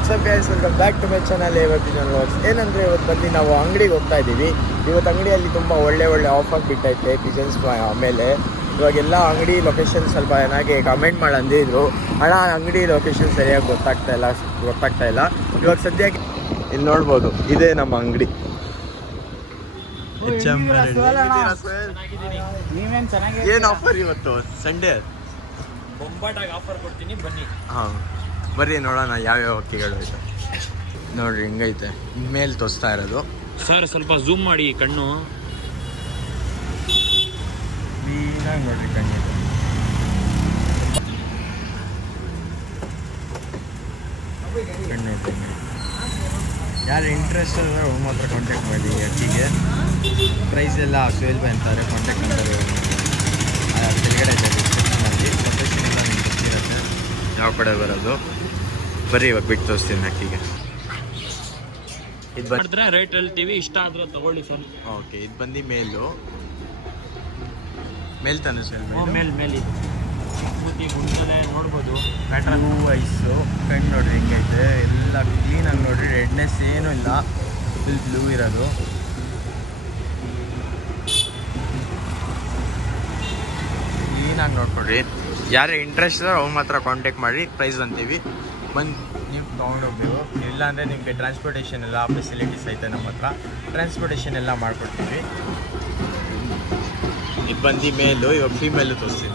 WhatsApp guys, welcome back to my channel. ಇವತ್ತಿನ vlogs ಏನಂದರೆ, ಇವತ್ತು ಬಂದು ನಾವು ಅಂಗಡಿಗೆ ಹೋಗ್ತಾ ಇದ್ದೀವಿ. ಇವತ್ತು ಅಂಗಡಿಯಲ್ಲಿ ತುಂಬ ಒಳ್ಳೆ ಆಫರ್ ಬಿಟ್ಟೈತೆ ಪಿಜನ್ಸ್ ಮೇಲೆ. ಇವಾಗೆಲ್ಲ ಅಂಗಡಿ ಲೊಕೇಶನ್ ಸ್ವಲ್ಪ ಚೆನ್ನಾಗಿ ಕಮೆಂಟ್ ಮಾಡಿ ಅಂದಿದ್ರು. ಹಣ ಅಂಗಡಿ ಲೊಕೇಶನ್ ಸರಿಯಾಗಿ ಗೊತ್ತಾಗ್ತಾ ಇಲ್ಲ. ಇವಾಗ ಸದ್ಯಕ್ಕೆ ಇಲ್ಲಿ ನೋಡ್ಬೋದು, ಇದೇ ನಮ್ಮ ಅಂಗಡಿ. ಏನು ಆಫರ್ ಇವತ್ತು? ಸಂಡೇ ಬೊಂಬಾಟಾಗಿ ಆಫರ್ ಕೊಡ್ತೀನಿ, ಬನ್ನಿ. ಹಾಂ ಬರ್ರಿ ನೋಡೋಣ ಯಾವ್ಯಾವ ಅಕ್ಕಿಗಳು ಐತೆ. ನೋಡ್ರಿ ಹಿಂಗೈತೆ, ಮೇಲೆ ತೋರಿಸ್ತಾ ಇರೋದು. ಸರ್ ಸ್ವಲ್ಪ ಝೂಮ್ ಮಾಡಿ ಕಣ್ಣು. ಕ್ಲೀನಾಗಿ ನೋಡ್ರಿ ಕಣ್ಣು. ನೋಡ್ರಿ, ಯಾರು ಇಂಟ್ರೆಸ್ಟ್ ಅಂದರೆ ಅವ್ರ ಮಾತ್ರ ಕಾಂಟ್ಯಾಕ್ಟ್ ಮಾಡಿ. ಅಕ್ಕಿಗೆ ಪ್ರೈಸ್ ಎಲ್ಲ ಸೇಲ್ ಅಂತಾರೆ, ಕಾಂಟ್ಯಾಕ್ಟ್ ನಂಬರ್ ಕೆಳಗಡೆ ಇದೆ ಡಿಸ್ಕ್ರಿಪ್ಷನಲ್ಲಿ. ಲೊಕೇಶನ್ ಎಲ್ಲ ನಿಮ್ಗೆ ಗೊತ್ತಿರುತ್ತೆ ಯಾವ ಕಡೆ ಬರೋದು. ಬರೀ ಇವಾಗ ಬಿಟ್ಟು ತೋರಿಸ್ತೀನಿ ಅಕ್ಕಿಗೆ. ಇದು ಮಾಡಿದ್ರೆ ರೇಟ್ ಹೇಳ್ತೀವಿ, ಇಷ್ಟ ಆದ್ರೆ ತಗೊಳ್ಳಿ ಸರ್. ಓಕೆ, ಇದು ಬಂದು ಮೇಲ್ ತಾನೆ ಸರ್? ಮೇಲೆ ಮೂತಿ ಗುಂಡನೆ ನೋಡ್ಬೋದು. ಪ್ಯಾಟ್ರನ್ ಐಸು ಕಣ್ಣು ನೋಡ್ರಿ ಹೆಂಗೈತೆ, ಎಲ್ಲ ಕ್ಲೀನಾಗಿ ನೋಡ್ರಿ. ರೆಡ್ನೆಸ್ ಏನೂ ಇಲ್ಲ, ಫುಲ್ ಬ್ಲೂ ಇರೋದು. ಕ್ಲೀನಾಗಿ ನೋಡ್ಕೊಡ್ರಿ. ಯಾರೇ ಇಂಟ್ರೆಸ್ಟ್ ಇದ್ದಾರೆ ಅವ್ರು ಮಾತ್ರ ಕಾಂಟ್ಯಾಕ್ಟ್ ಮಾಡಿ, ಪ್ರೈಸ್ ಅಂತೀವಿ. ಬಂದು ನೀವು ತೊಗೊಂಡೋಗ್ಬೇಕು. ಇಲ್ಲಾಂದರೆ ನಿಮಗೆ ಟ್ರಾನ್ಸ್ಪೋರ್ಟೇಷನ್ ಎಲ್ಲ ಫೆಸಿಲಿಟೀಸ್ ಐತೆ ನಮ್ಮ ಹತ್ರ. ಟ್ರಾನ್ಸ್ಪೋರ್ಟೇಷನ್ ಎಲ್ಲ ಮಾಡಿಕೊಡ್ತೀವಿ. ಇದು ಬಂದು ಮೇಲು, ಇವಾಗ ಫೀಮೇಲು ತೋರಿಸ್ತೀನಿ.